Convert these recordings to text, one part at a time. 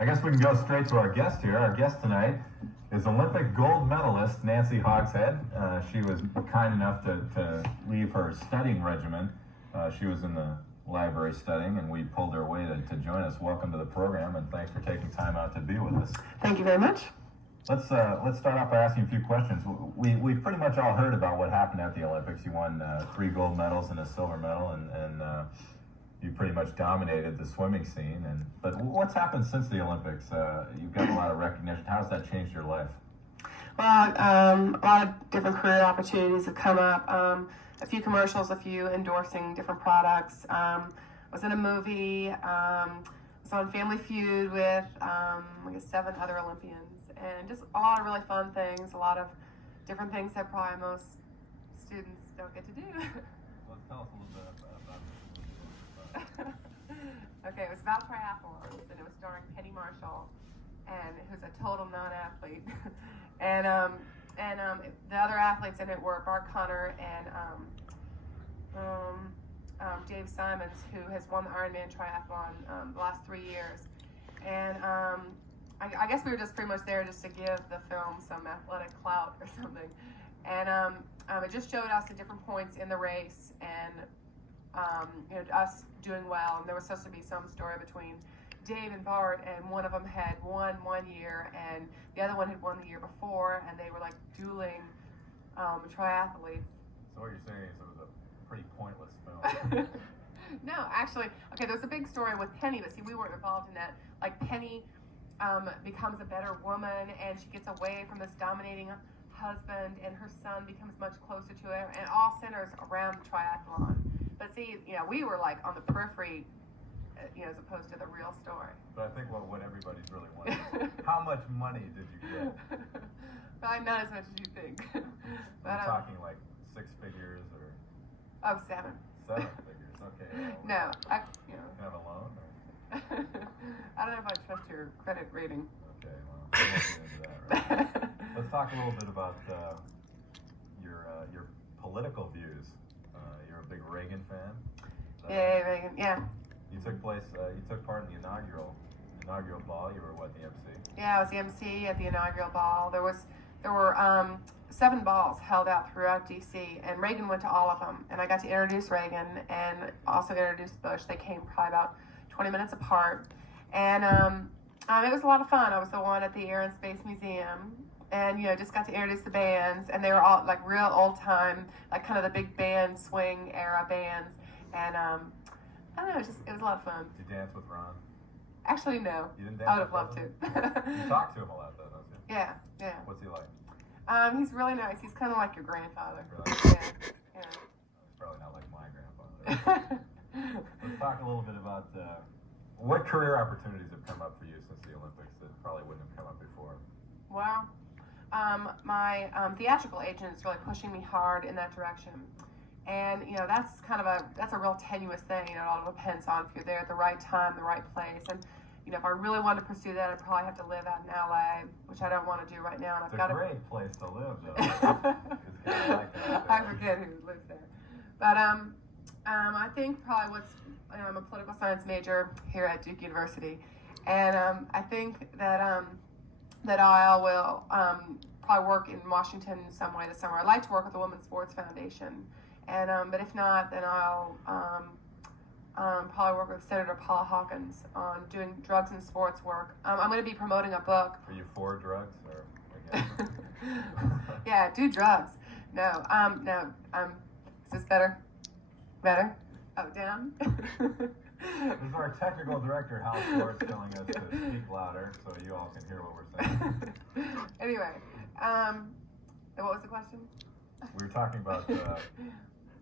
I guess we can go straight to our guest here. Our guest tonight is Olympic gold medalist Nancy Hogshead. She was kind enough to leave her studying regimen. She was in the library studying, and we pulled her away to join us. Welcome to the program, and thanks for taking time out to be with us. Thank you very much. Let's start off by asking a few questions. We've pretty much all heard about what happened at the Olympics. You won 3 gold medals and a silver medal, and you pretty much dominated the swimming scene. But what's happened since the Olympics? You've got a lot of recognition. How's that changed your life? Well, a lot of different career opportunities have come up. A few commercials, a few endorsing different products. Was in a movie. Was on Family Feud with I guess 7 other Olympians, and just a lot of really fun things. A lot of different things that probably most students don't get to do. Let's tell us a little bit about Okay, it was about triathlons, and it was starring Penny Marshall, and who's a total non-athlete. and the other athletes in it were Bart Connor and Dave Simons, who has won the Ironman triathlon the last 3 years. And I guess we were just pretty much there just to give the film some athletic clout or something. And it just showed us at different points in the race, and us doing well. And there was supposed to be some story between Dave and Bart, and one of them had won 1 year, and the other one had won the year before, and they were like dueling triathletes. So what you're saying is it was a pretty pointless film. No, actually, okay, there's a big story with Penny, but see, we weren't involved in that. Like, Penny becomes a better woman, and she gets away from this dominating husband, and her son becomes much closer to her, and it all centers around the triathlon. But see, we were like on the periphery, as opposed to the real story. But I think what everybody's really wondering is how much money did you get? Probably not as much as you think. But, We're talking like 6 figures or? Oh, 7. 7 figures, okay. No, Can I have a loan? Or? I don't know if I trust your credit rating. Okay, well, we'll get into that, right? Let's talk a little bit about your political views. You're a big Reagan fan. Yeah, Reagan. Yeah. You took part in the inaugural ball. You were what, the MC? Yeah, I was the MC at the inaugural ball. There were 7 balls held out throughout DC, and Reagan went to all of them. And I got to introduce Reagan and also introduce Bush. They came probably about 20 minutes apart, and it was a lot of fun. I was the one at the Air and Space Museum, and just got to introduce the bands, and they were all like real old time, like kind of the big band swing era bands, and I don't know, it was a lot of fun. Did you dance with Ron? Actually, no. You didn't dance? I would have loved to. You talk to him a lot, though, don't you? Yeah. What's he like? He's really nice. He's kind of like your grandfather. Really? Yeah. He's probably not like my grandfather. Let's talk a little bit about what career opportunities have come up for you since the Olympics that probably wouldn't have come up before. Well, my theatrical agent is really pushing me hard in that direction. And, that's a real tenuous thing. It all depends on if you're there at the right time, the right place. And, if I really wanted to pursue that, I'd probably have to live out in LA, which I don't want to do right now. And it's a great place to live, though. I forget who lives there. But I think probably I'm a political science major here at Duke University. And I think that I will probably work in Washington in some way this summer. I'd like to work with the Women's Sports Foundation. And but if not, then I'll probably work with Senator Paula Hawkins on doing drugs and sports work. I'm going to be promoting a book. Are you for drugs or against? Yeah, do drugs. No. Is this better? Better? Oh, down? This is our technical director, Hal Schwartz, telling us to speak louder so you all can hear what we're saying. Anyway, what was the question? We were talking about,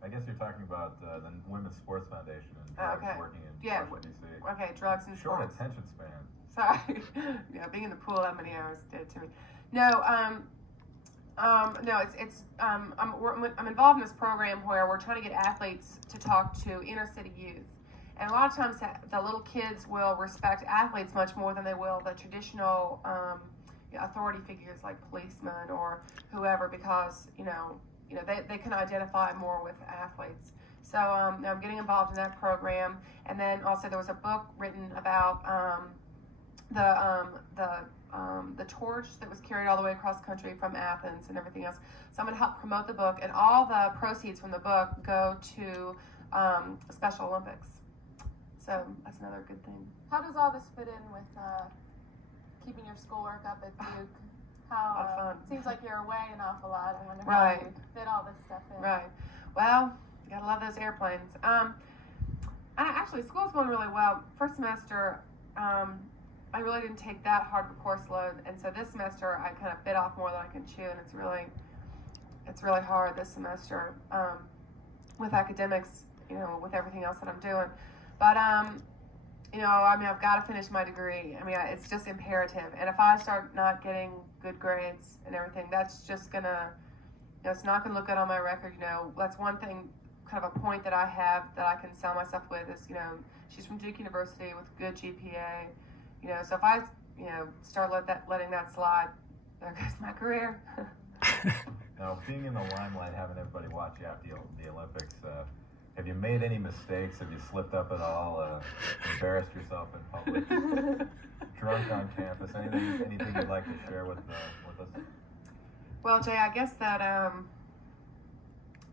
I guess you're talking about the Women's Sports Foundation and drugs working in Washington, D.C. Okay, drugs and Short sports. attention span. Sorry. Being in the pool that many hours did to me. No, I'm involved in this program where we're trying to get athletes to talk to inner city youth. And a lot of times the little kids will respect athletes much more than they will the traditional authority figures like policemen or whoever, because they can identify more with athletes. So I'm getting involved in that program. And then also there was a book written about the torch that was carried all the way across country from Athens and everything else. So I'm going to help promote the book, and all the proceeds from the book go to Special Olympics. So that's another good thing. How does all this fit in with keeping your schoolwork up at Duke? A lot of fun. Seems like you're away an awful lot. I wonder Right. how you fit all this stuff in. Right. Well, you gotta love those airplanes. Actually, school's going really well. First semester, I really didn't take that hard of a course load, and so this semester I kind of bit off more than I can chew, and it's really hard this semester with academics, with everything else that I'm doing. But I've got to finish my degree. I mean, it's just imperative. And if I start not getting good grades and everything, that's just gonna, it's not gonna look good on my record. That's one thing, kind of a point that I have that I can sell myself with is, she's from Duke University with good GPA. So if I, start letting that slide, there goes my career. Now, being in the limelight, having everybody watch you after the Olympics, have you made any mistakes? Have you slipped up at all? Embarrassed yourself in public? Drunk on campus? Anything you'd like to share with us? Well, Jay, I guess that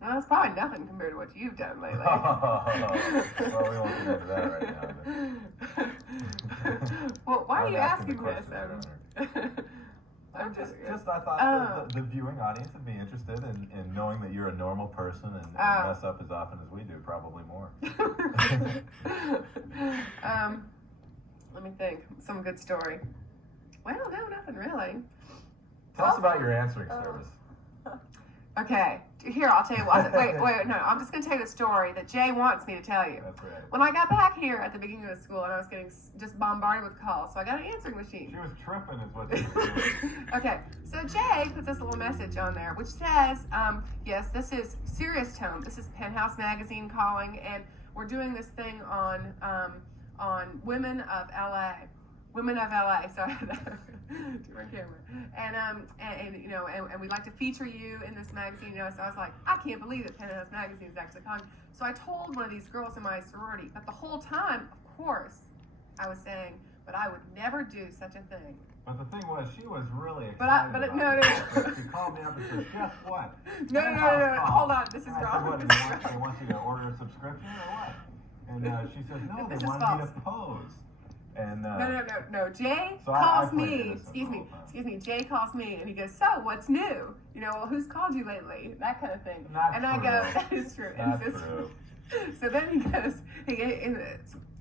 it's probably nothing compared to what you've done lately. Well, we won't get into that right now. Well, why are you asking this? I thought the viewing audience would be interested in knowing that you're a normal person and mess up as often as we do, probably more. Let me think. Some good story. Well, no, nothing really. Tell us about your answering service. Okay, here, I'll tell you what. Wait, no, I'm just going to tell you the story that Jay wants me to tell you. That's right. When I got back here at the beginning of the school, and I was getting just bombarded with calls, so I got an answering machine. She was tripping is what she was doing. Okay, so Jay puts this little message on there, which says, yes, this is Serious Tone. This is Penthouse magazine calling, and we're doing this thing on women of LA. Women of LA, sorry, to my camera, and we'd like to feature you in this magazine. So I was like, I can't believe that Penthouse magazine is actually calling. So I told one of these girls in my sorority, but the whole time, of course, I was saying, but I would never do such a thing. But the thing was, she was really excited. No. She called me up and said, guess what? No, hold on, this is wrong. They want you to order a subscription or what? And she said, no, they wanted me to pose. And, no. Jay so calls I me. Excuse me. Jay calls me, and he goes, "So, what's new? Well, who's called you lately? That kind of thing." Not and true. I go, "That is true." Not true. So then he goes,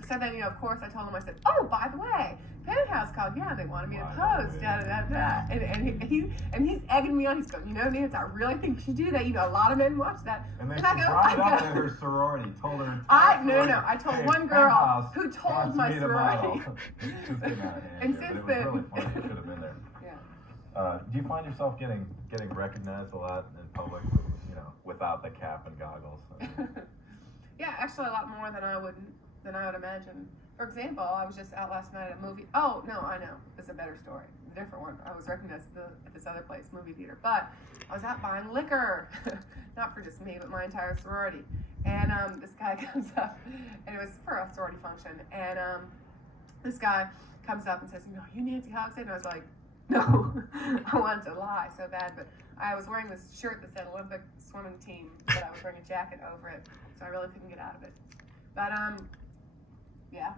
so then of course I told him, I said, "Oh, by the way, Penthouse called. Yeah, they wanted me to post. Da da da da." And he's egging me on. He's going, Nancy, I really think you should do that. A lot of men watch that. And then she brought it up in her sorority, told her. I told one girl who told my sorority. And since then, it was really funny. You should have been there. Yeah. Do you find yourself getting recognized a lot in public, without the cap and goggles? Yeah, actually a lot more than I would imagine. For example, I was just out last night at a movie. Oh, no, I know. It's a better story. A different one. I was recognized at this other place, movie theater. But I was out buying liquor. Not for just me, but my entire sorority. And this guy comes up, and it was for a sorority function. And this guy comes up and says, you Nancy Hogshead? And I was like, no. I wanted to lie so bad. But I was wearing this shirt that said Olympic swimming team, but I was wearing a jacket over it. So I really couldn't get out of it. But, yeah.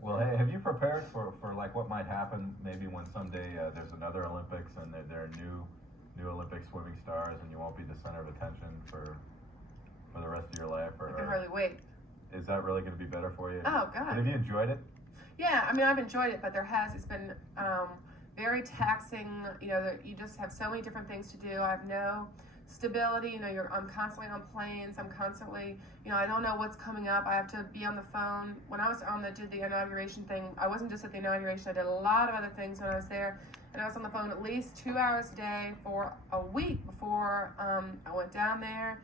Well, hey, have you prepared for like what might happen maybe when someday there's another Olympics and there are new Olympic swimming stars and you won't be the center of attention for the rest of your life? I can hardly wait. Is that really going to be better for you? Oh, God. Have you enjoyed it? Yeah, I mean, I've enjoyed it, but it's been very taxing. You just have so many different things to do. I have no stability. I'm constantly on planes. I'm constantly, I don't know what's coming up. I have to be on the phone. When I was did the inauguration thing, I wasn't just at the inauguration. I did a lot of other things when I was there, and I was on the phone at least 2 hours a day for a week before I went down there.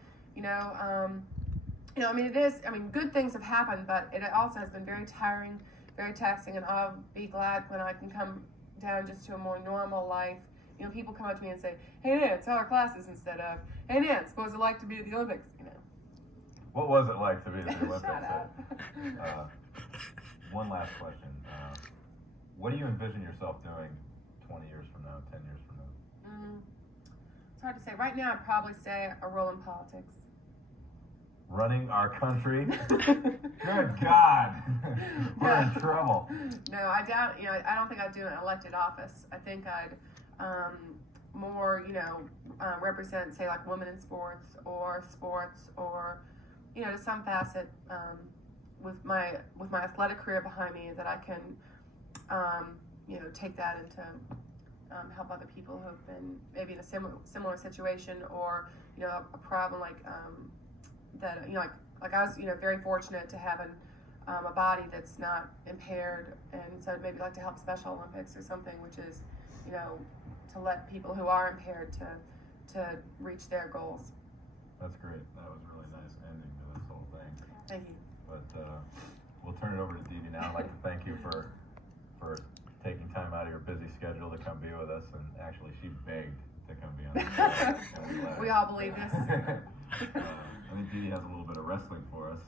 Good things have happened, but it also has been very tiring, very taxing, and I'll be glad when I can come down just to a more normal life. People come up to me and say, "Hey, Nan, tell our classes," instead of, "Hey, Nan, what was it like to be at the Olympics?" What was it like to be at the Olympics? Shut up. One last question. What do you envision yourself doing 20 years from now, 10 years from now? It's hard to say. Right now, I'd probably say a role in politics. Running our country? Good God! We're in trouble. No, I doubt. I don't think I'd do an elected office. I think I'd more, represent, say, like women in sports, or to some facet with my athletic career behind me, that I can, take that into help other people who have been maybe in a similar situation, or a problem like. That like I was very fortunate to have a body that's not impaired, and so maybe like to help Special Olympics or something, which is to let people who are impaired to reach their goals. That's great. That was a really nice ending to this whole thing. Thank you. But we'll turn it over to Dee Dee now. I'd like to thank you for taking time out of your busy schedule to come be with us, and actually she begged to come be on the show. We all believe this. I think Dee Dee has a little bit of wrestling for us.